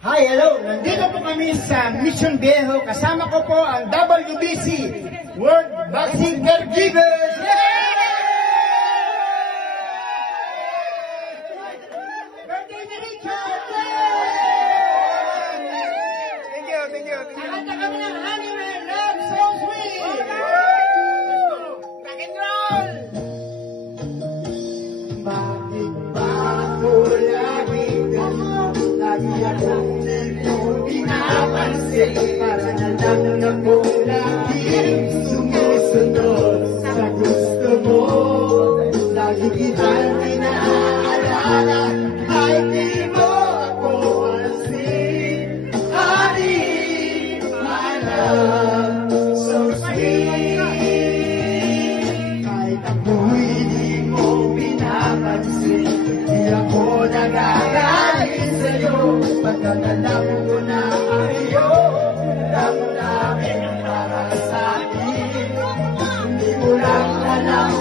Hi, hello! Nandito po kami sa Mission Viejo. Kasama ko po ang WBC, World Boxing Caregivers! Birthday ni Richard! Thank you. Nakanta kami ng Anime Love So Sweet! Rock and roll! Bakit ba ako lagi akong pinapansin? Para na lang akong laging sumusunod sa gusto mo. Lagi kitang inaalala, ay di mo ako pansin. Honey, my love, so sweet. Kahit ako'y di mo pinapansin, di ako nagagalit sa'yo. Pagkakalam ko na ayaw, damdamin para sa'kin. Hindi mo lang alam